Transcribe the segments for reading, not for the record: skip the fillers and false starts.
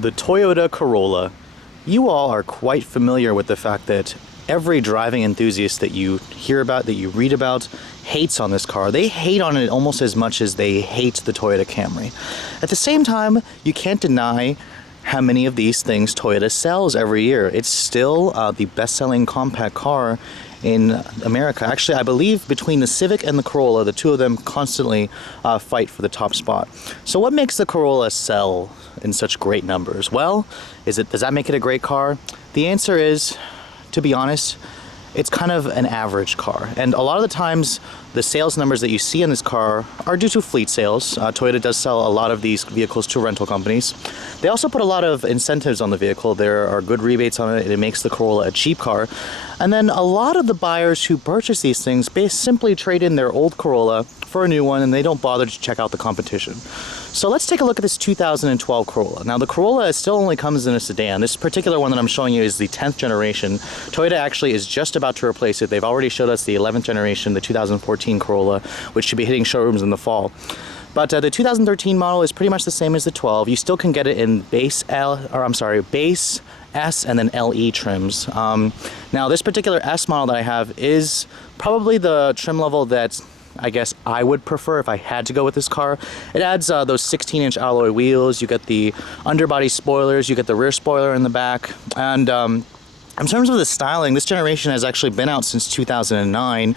The Toyota Corolla. You all are quite familiar with the fact that every driving enthusiast that you hear about, that you read about, hates on this car. They hate on it almost as much as they hate the Toyota Camry. At the same time, you can't deny how many of these things Toyota sells every year. It's still the best-selling compact car in America. Actually, I believe between the Civic and the Corolla, the two of them constantly fight for the top spot. So what makes the Corolla sell in such great numbers? Well, does that make it a great car? The answer is, to be honest, it's kind of an average car. And a lot of the times, the sales numbers that you see in this car are due to fleet sales. Toyota does sell a lot of these vehicles to rental companies. They also put a lot of incentives on the vehicle. There are good rebates on it, and it makes the Corolla a cheap car. And then a lot of the buyers who purchase these things simply trade in their old Corolla for a new one, and they don't bother to check out the competition. So let's take a look at this 2012 Corolla. Now the Corolla still only comes in a sedan. This particular one that I'm showing you is the 10th generation. Toyota actually is just about to replace it. They've already showed us the 11th generation, the 2014 Corolla, which should be hitting showrooms in the fall. But the 2013 model is pretty much the same as the 12. You still can get it in base S and then LE trims. Now this particular S model that I have is probably the trim level that I guess I would prefer if I had to go with this car. It adds those 16-inch alloy wheels. You get the underbody spoilers. You get the rear spoiler in the back. And in terms of the styling, this generation has actually been out since 2009.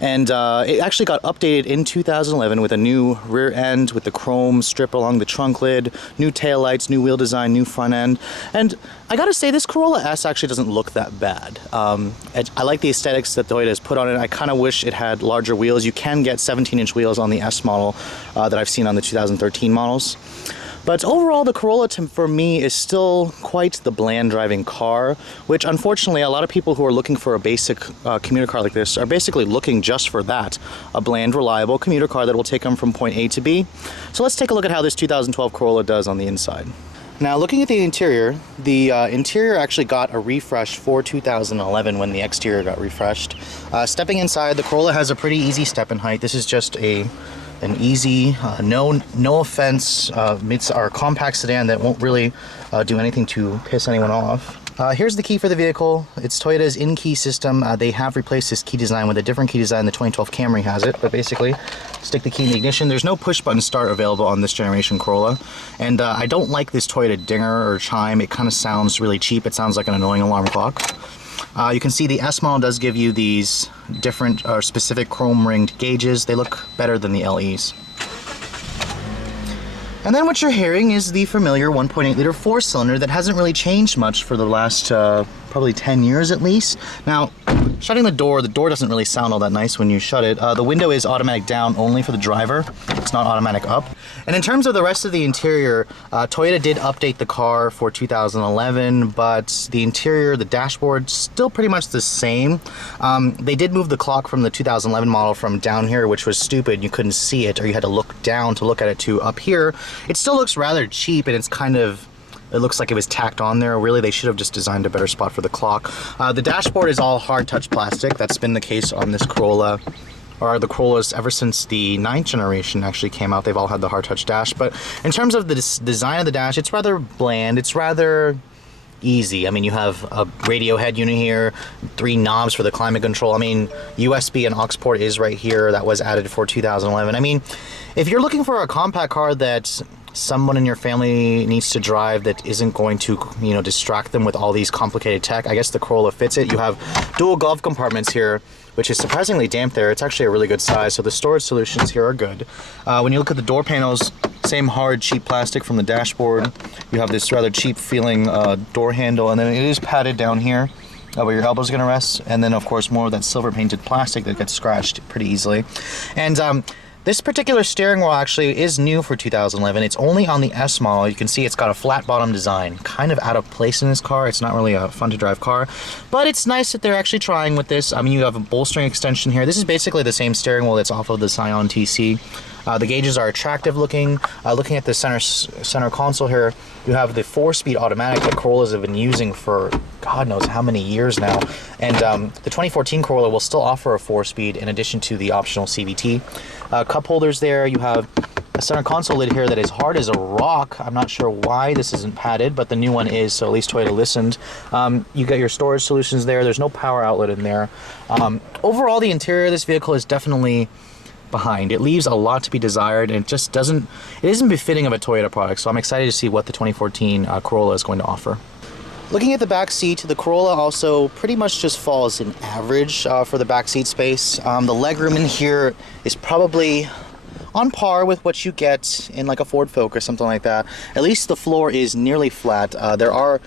And it actually got updated in 2011 with a new rear end with the chrome strip along the trunk lid, new taillights, new wheel design, new front end. And I gotta say, this Corolla S actually doesn't look that bad. I like the aesthetics that Toyota has put on it. I kind of wish it had larger wheels. You can get 17-inch wheels on the S model that I've seen on the 2013 models. But overall, the Corolla, for me, is still quite the bland driving car, which unfortunately a lot of people who are looking for a basic commuter car like this are basically looking just for that, a bland, reliable commuter car that will take them from point A to B. So let's take a look at how this 2012 Corolla does on the inside. Now, looking at the interior actually got a refresh for 2011 when the exterior got refreshed. Stepping inside, the Corolla has a pretty easy step in height. This is just an easy, no offense, our compact sedan that won't really do anything to piss anyone off. Here's the key for the vehicle. It's Toyota's in-key system. They have replaced this key design with a different key design. The 2012 Camry has it, but basically, stick the key in the ignition. There's no push-button start available on this generation Corolla, and I don't like this Toyota dinger or chime. It kind of sounds really cheap. It sounds like an annoying alarm clock. You can see the S model does give you these different specific chrome ringed gauges. They look better than the LEs. And then what you're hearing is the familiar 1.8 liter four-cylinder that hasn't really changed much for the last probably 10 years at least. Now, shutting the door doesn't really sound all that nice when you shut it. The window is automatic down only for the driver. It's not automatic up. And in terms of the rest of the interior, Toyota did update the car for 2011, but the interior, the dashboard, still pretty much the same. They did move the clock from the 2011 model from down here, which was stupid. You couldn't see it, or you had to look down to look at it, to up here. It still looks rather cheap, and it looks like it was tacked on there. Really, they should have just designed a better spot for the clock. The dashboard is all hard touch plastic. That's been the case on this Corolla, or the Corollas ever since the 9th generation actually came out. They've all had the hard touch dash. But in terms of the design of the dash, it's rather bland. It's rather easy. I mean, you have a radio head unit here, 3 knobs for the climate control. I mean, USB and aux port is right here. That was added for 2011. I mean, if you're looking for a compact car that someone in your family needs to drive that isn't going to, distract them with all these complicated tech, I guess the Corolla fits it. You have dual glove compartments here, which is surprisingly damp there. It's actually a really good size, so the storage solutions here are good. When you look at the door panels, same hard, cheap plastic from the dashboard. You have this rather cheap feeling door handle, and then it is padded down here where your elbow's gonna rest, and then of course more of that silver painted plastic that gets scratched pretty easily. And this particular steering wheel actually is new for 2011. It's only on the S model. You can see it's got a flat bottom design. Kind of out of place in this car. It's not really a fun to drive car, but it's nice that they're actually trying with this. I mean, you have a bolstering extension here. This is basically the same steering wheel that's off of the Scion TC. The gauges are attractive looking. Looking at the center console here, you have the 4-speed automatic that Corollas have been using for God knows how many years now. And the 2014 Corolla will still offer a 4-speed in addition to the optional CVT. Cup holders there. You have a center console lid here that is hard as a rock. I'm not sure why this isn't padded, but the new one is, so at least Toyota listened. You got your storage solutions there. There's no power outlet in there. Overall, the interior of this vehicle is definitely behind. It leaves a lot to be desired, and it just doesn't, it isn't befitting of a Toyota product, so I'm excited to see what the 2014 Corolla is going to offer. Looking at the back seat, the Corolla also pretty much just falls in average for the back seat space. The legroom in here is probably on par with what you get in like a Ford Focus, something like that. At least the floor is nearly flat. There are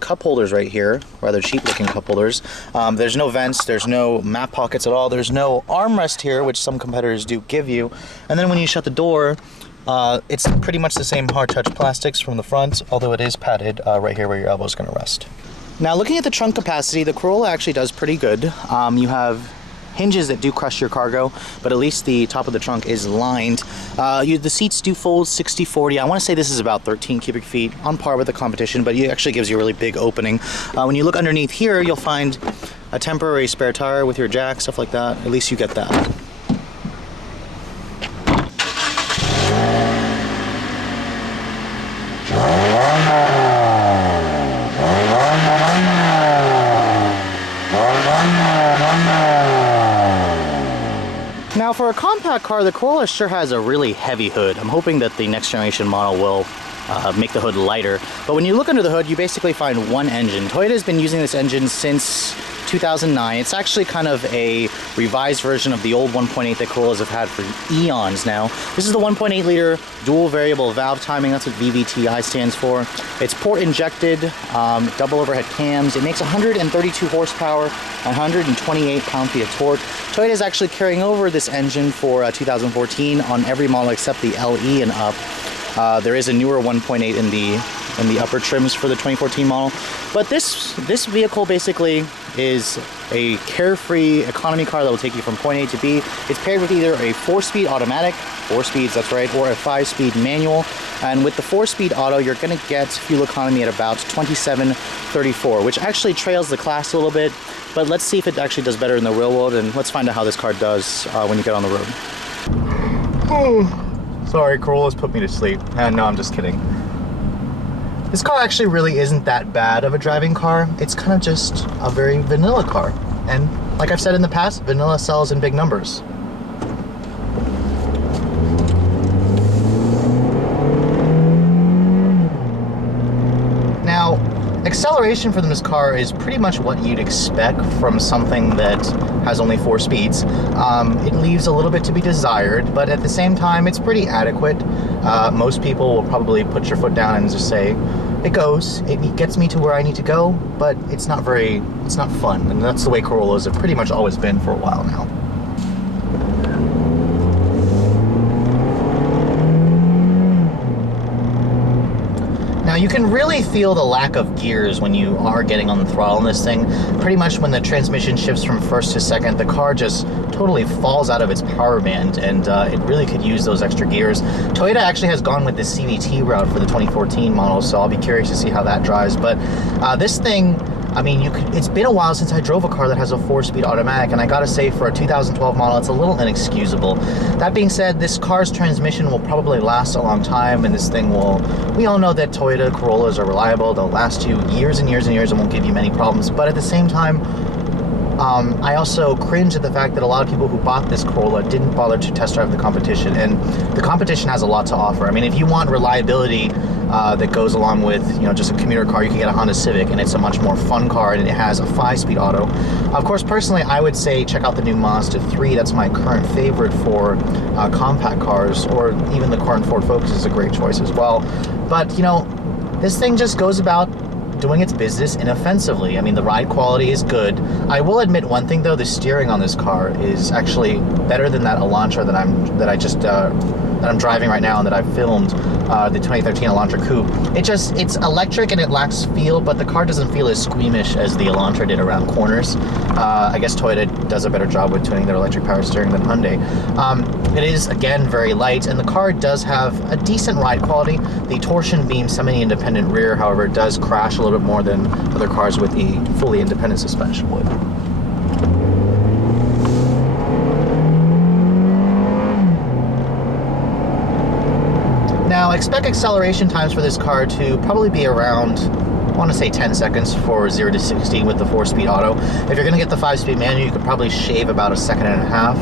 cup holders right here, rather cheap looking cup holders. There's no vents, there's no map pockets at all, there's no armrest here, which some competitors do give you. And then when you shut the door, it's pretty much the same hard touch plastics from the front, although it is padded right here where your elbow is going to rest. Now looking at the trunk capacity, the Corolla actually does pretty good. You have hinges that do crush your cargo, but at least the top of the trunk is lined. The seats do fold 60/40. I want to say this is about 13 cubic feet, on par with the competition, but it actually gives you a really big opening. When you look underneath here, you'll find a temporary spare tire with your jack, stuff like that. At least you get that. Now for a compact car, the Corolla sure has a really heavy hood. I'm hoping that the next generation model will make the hood lighter. But when you look under the hood, you basically find one engine. Toyota's been using this engine since 2009. It's actually kind of a revised version of the old 1.8 that Corollas have had for eons now. This is the 1.8 liter dual variable valve timing. That's what VVTi stands for. It's port injected, double overhead cams. It makes 132 horsepower, 128 pound-feet of torque. Toyota is actually carrying over this engine for 2014 on every model except the LE and up. There is a newer 1.8 in the upper trims for the 2014 model, but this vehicle basically is a carefree economy car that will take you from point A to B. It's paired with either a 4-speed automatic, 4 speeds, that's right, or a 5-speed manual. And with the 4-speed auto, you're going to get fuel economy at about 27.34, which actually trails the class a little bit. But let's see if it actually does better in the real world, and let's find out how this car does when you get on the road. Oh, sorry, Corolla's put me to sleep. No, I'm just kidding. This car actually really isn't that bad of a driving car. It's kind of just a very vanilla car. And like I've said in the past, vanilla sells in big numbers. Now, acceleration for this car is pretty much what you'd expect from something that has only 4 speeds. It leaves a little bit to be desired, but at the same time, it's pretty adequate. Most people will probably put your foot down and just say, it goes, it gets me to where I need to go, but it's not fun. And that's the way Corollas have pretty much always been for a while now. Now you can really feel the lack of gears when you are getting on the throttle in this thing. Pretty much when the transmission shifts from first to second, the car just totally falls out of its power band, and it really could use those extra gears. Toyota actually has gone with the CVT route for the 2014 model, so I'll be curious to see how that drives. But this thing, I mean, it's been a while since I drove a car that has a 4-speed automatic, and I gotta say, for a 2012 model, it's a little inexcusable. That being said, this car's transmission will probably last a long time, and this thing will, we all know that Toyota Corollas are reliable. They'll last you years and years and years and won't give you many problems. But at the same time, I also cringe at the fact that a lot of people who bought this Corolla didn't bother to test drive the competition, and the competition has a lot to offer. I mean, if you want reliability that goes along with, you know, just a commuter car, you can get a Honda Civic, and it's a much more fun car, and it has a 5-speed auto. Of course, personally, I would say check out the new Mazda 3. That's my current favorite for compact cars, or even the current Ford Focus is a great choice as well. But, you know, this thing just goes about doing its business inoffensively. I mean, the ride quality is good. I will admit one thing though, the steering on this car is actually better than that Elantra that I'm driving right now and that I filmed, the 2013 Elantra Coupe. It's electric and it lacks feel, but the car doesn't feel as squeamish as the Elantra did around corners. I guess Toyota does a better job with tuning their electric power steering than Hyundai. It is, again, very light, and the car does have a decent ride quality. The torsion beam semi-independent rear, however, does crash a little bit more than other cars with the fully independent suspension would. Now, expect acceleration times for this car to probably be around, I want to say 10 seconds for 0 to 60 with the 4-speed auto. If you're going to get the 5-speed manual, you could probably shave about a second and a half.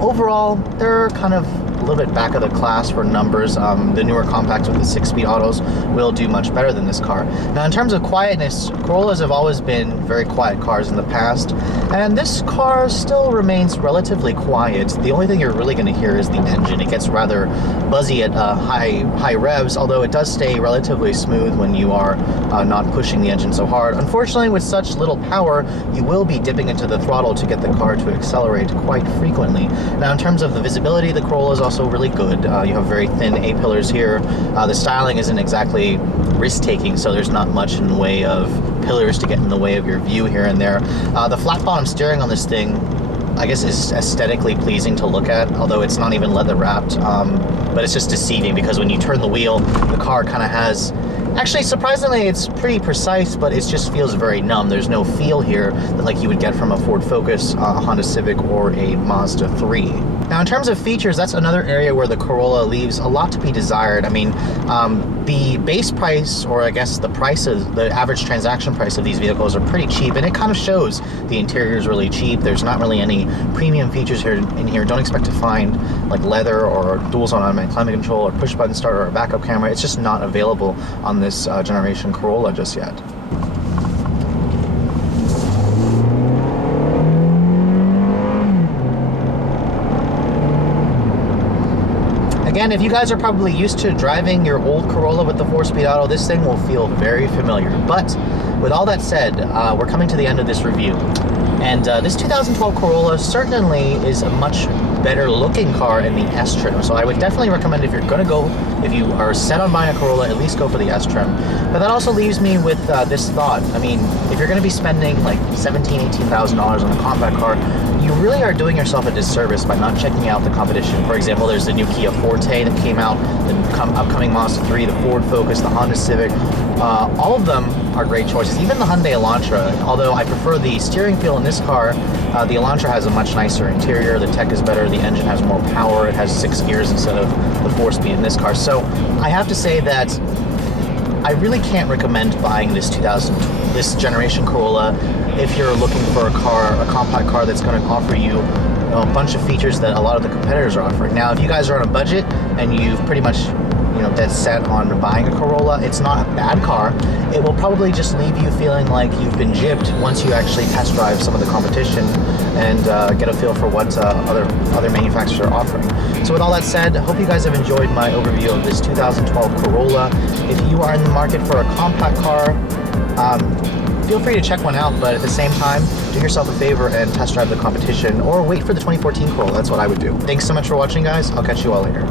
Overall, they're kind of a little bit back of the class for numbers. The newer compacts with the 6-speed autos will do much better than this car. Now, in terms of quietness, Corollas have always been very quiet cars in the past, and this car still remains relatively quiet. The only thing you're really going to hear is the engine. It gets rather buzzy at high revs, although it does stay relatively smooth when you are not pushing the engine so hard. Unfortunately, with such little power, you will be dipping into the throttle to get the car to accelerate quite frequently. Now, in terms of the visibility, the Corolla is also really good. You have very thin A-pillars here. The styling isn't exactly risk-taking, so there's not much in the way of pillars to get in the way of your view here and there. The flat-bottom steering on this thing, I guess, is aesthetically pleasing to look at, although it's not even leather wrapped. But it's just deceiving because when you turn the wheel, the car kind of has... Actually, surprisingly, it's pretty precise, but it just feels very numb. There's no feel here that like you would get from a Ford Focus, a Honda Civic, or a Mazda 3. Now, in terms of features, that's another area where the Corolla leaves a lot to be desired. I mean, the base price, or I guess the prices, the average transaction price of these vehicles are pretty cheap, and it kind of shows. The interior is really cheap. There's not really any premium features here in here. Don't expect to find like leather or dual zone automatic climate control or push button start or a backup camera. It's just not available on this generation Corolla just yet. Again, if you guys are probably used to driving your old Corolla with the 4-speed auto, this thing will feel very familiar. But with all that said, we're coming to the end of this review. And this 2012 Corolla certainly is a much better looking car in the S trim. So I would definitely recommend, if you're going to go, if you are set on buying a Corolla, at least go for the S trim. But that also leaves me with this thought. I mean, if you're going to be spending like $17,000, $18,000 on a compact car, you really are doing yourself a disservice by not checking out the competition. For example, there's the new Kia Forte that came out, the upcoming Mazda 3, the Ford Focus, the Honda Civic. All of them are great choices. Even the Hyundai Elantra, although I prefer the steering feel in this car, the Elantra has a much nicer interior, the tech is better, the engine has more power, it has 6 gears instead of the 4-speed in this car. So I have to say that I really can't recommend buying this generation Corolla if you're looking for a compact car that's going to offer you a bunch of features that a lot of the competitors are offering. Now, if you guys are on a budget and you've pretty much dead set on buying a Corolla, it's not a bad car. It will probably just leave you feeling like you've been gypped once you actually test drive some of the competition and get a feel for what other manufacturers are offering. So with all that said, I hope you guys have enjoyed my overview of this 2012 Corolla. If you are in the market for a compact car, feel free to check one out, but at the same time, do yourself a favor and test drive the competition, or wait for the 2014 Corolla. That's what I would do. Thanks so much for watching, guys. I'll catch you all later.